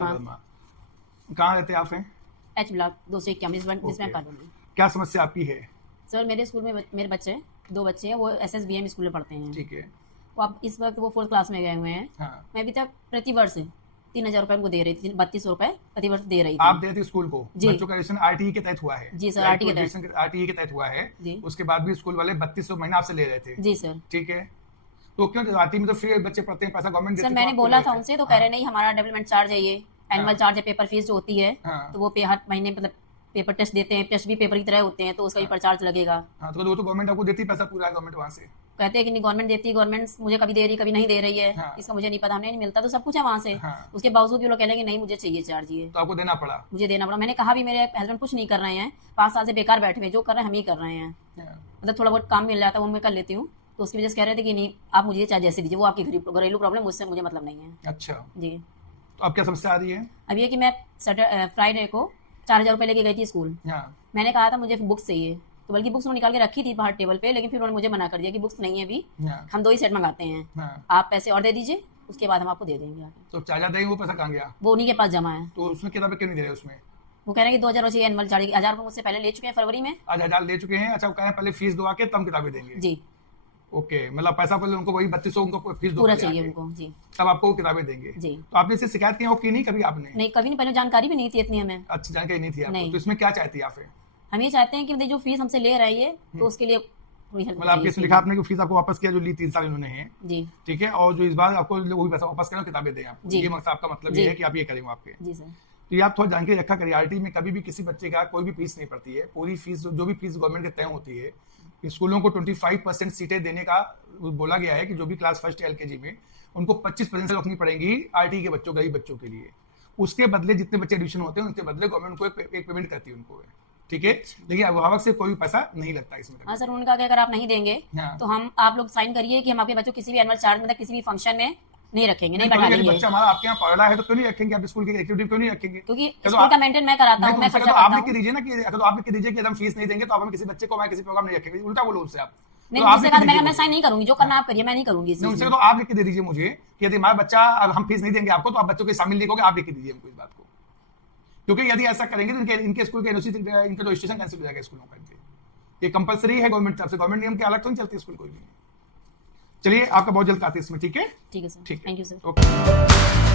कहाँ रहते हैं आप हैं? एच ब्लॉक 251 जिसमें कर दूंगी। क्या समस्या आपकी है? सर मेरे स्कूल में मेरे बच्चे दो बच्चे हैं, वो SSBM स्कूल में पढ़ते हैं। ठीक है। वो अब इस वक्त वो 4th क्लास में गए हुए हैं। हाँ। मैं अभी तक प्रति वर्ष 3,000 रुपए उनको दे रही थी, 3200 रुपए प्रति वर्ष दे रही थी। आप दे रहे थे स्कूल को? जी। बच्चों का रजिस्ट्रेशन RTE के तहत हुआ है? जी सर, RTE के तहत हुआ है। जी। उसके बाद भी स्कूल वाले 3200 महीना आपसे ले रहे थे? जी सर। ठीक है। तो क्यों RTE में तो फ्री बच्चे पढ़ते हैं, पैसा गवर्नमेंट देती सर है, मैंने तो बोला आप था क्यों उनसे, तो लेते कह हैं? रहे नहीं हमारा डेवलपमेंट चार्ज है, ये एनुअल चार्ज है, पेपर फीस जो होती है, हाँ। तो वो हर महीने मतलब पेपर टेस्ट देते हैं, टेस्ट भी पेपर की तरह होते हैं, तो उसका भी पर चार्ज लगेगा। हाँ, तो वो तो गवर्नमेंट आपको देती है, पैसा पूरा गवर्नमेंट वहाँ से। कहते हैं कि नहीं गवर्नमेंट देती है, गवर्नमेंट मुझे कभी दे रही कभी नहीं दे रही है। हाँ। इसका मुझे नहीं पता, हमें नहीं मिलता, तो सब कुछ है वहाँ से। हाँ। उसके बावजूद भी लोग कह रहे हैं कि नहीं मुझे चाहिए चार्ज, ये तो आपको देना पड़ा? मुझे देना पड़ा। मैंने कहा भी मेरे हस्बैंड कुछ नहीं कर रहे हैं, 5 साल से बेकार बैठे हुए, जो कर रहे हैं हम ही कर रहे हैं। मतलब थोड़ा बहुत काम मिल जाता है वो मैं कर लेती हूँ, तो उसकी वजह से कह रहे थे कि नहीं आप मुझे चार्ज जैसे दीजिए, वो आपकी घरेलू प्रॉब्लम, मुझसे मुझे मतलब नहीं है। अच्छा जी। तो अब क्या समस्या आ रही है? अब ये कि मैं फ्राइडे को 4,000 रुपये लेके गई थी स्कूल। हाँ। मैंने कहा था मुझे बुक्स चाहिए, तो बल्कि बुक्स निकाल के रखी थी बाहर टेबल पे, लेकिन फिर उन्होंने मुझे मना कर दिया कि बुक्स नहीं है अभी, हाँ। हम 2 ही सेट मंगाते हैं, हाँ। आप पैसे और दे दीजिए, उसके बाद हम आपको दे देंगे आगे। तो चार्जर देंगे, वो पैसा कहाँ गया? वो उन्हीं के पास जमा है। तो उसमें किताबें क्यों नहीं दे रहे उसमें? वो कह रहे हैं कि 2,000 चाहिए एनुअल चार्ज, 1,000 रुपये मुझसे पहले ले चुके हैं फरवरी में। आज 1000 ले चुके हैं। अच्छा, वो कह रहे हैं पहले फीस दो आके तब किताबें देंगे? जी। ओके, मतलब पैसा पहले उनको वही 3200 उनको फीस दो पूरा पहले चाहिए आके, उनको। जी। तब आपको वो किताबें देंगे? जी। तो आपने इससे शिकायत की नहीं कभी आपने? नहीं, कभी नहीं, पहले जानकारी भी नहीं थी इतनी हमें। अच्छी जानकारी नहीं थी आपको? नहीं। तो इसमें क्या चाहती है आप? हम ये चाहते हैं कि जो फीस हमसे ले रही है, तो उसके लिए थोड़ी हेल्प मतलब आपके लिखा आपने कि फीस आपको वापस किया जो ली 3 साल इन्होंने है? जी। ठीक है। और जो इस बार आपको वही पैसा वापस करें, किताबें दें आपको, जी। ये मकसद आपका मतलब ये है कि आप ये करेंगे आपके? जी सर। तो ये आप थोड़ा जानकारी रखा करिए। RTE में कभी भी किसी बच्चे का कोई भी फीस नहीं पड़ती है। पूरी फीस जो भी फीस गवर्नमेंट के तय होती है, स्कूलों को 25% सीटें देने का बोला गया है कि जो भी क्लास फर्स्ट LKG में उनको 25% रखनी पड़ेंगी RTE के बच्चों, गरीब बच्चों के लिए। उसके बदले जितने बच्चे एडमिशन होते हैं उसके बदले गवर्नमेंट को एक पेमेंट करती है उनको, ठीक है। लेकिन अभिभावक से कोई पैसा नहीं लगता इसमें। हाँ सर, उनका अगर आप नहीं देंगे तो हम आप लोग साइन करिए कि हम आपके बच्चों किसी भी एनुअल चार्ज में किसी भी फंक्शन में नहीं रखेंगे, नहीं बैठाएंगे। बच्चा हमारा आपके यहाँ पढ़ रहा है तो क्यों नहीं रखेंगे? आप स्कूल की एक्टिविटी क्यों नहीं रखेंगे? क्योंकि स्कूल का मेंटेन मैं कराता हूँ, मैं खर्चा करता हूँ। आप लिख के दीजिए ना कि अगर आप लिख के दीजिए कि हम फीस नहीं देंगे तो आप किसी बच्चे को हमारे किसी प्रोग्राम नहीं रखेंगे, उल्टा बोलो उससे आप। नहीं, जिससे कहा मैं साइन नहीं करूंगी, जो करना आप करिए, मैं नहीं करूंगी। उनसे तो आप लिख के दे दीजिए मुझे कि यदि हमारा बच्चा, अब हम फीस नहीं देंगे आपको, तो आप बच्चों के शामिल लिखोगे, आप लिख के दीजिए हमको इस बात को। क्योंकि यदि ऐसा करेंगे तो इनके स्कूल के एनओसी, इनका रजिस्ट्रेशन कैंसिल हो जाएगा स्कूलों का। ये कंपलसरी है गवर्नमेंट तरफ से, गवर्नमेंट नियम के अलग तो नहीं चलती स्कूल कोई भी। चलिए, आपका बहुत जल्द आते हैं इसमें, ठीक है? ठीक है सर, ठीक है, थैंक यू सर। ओके।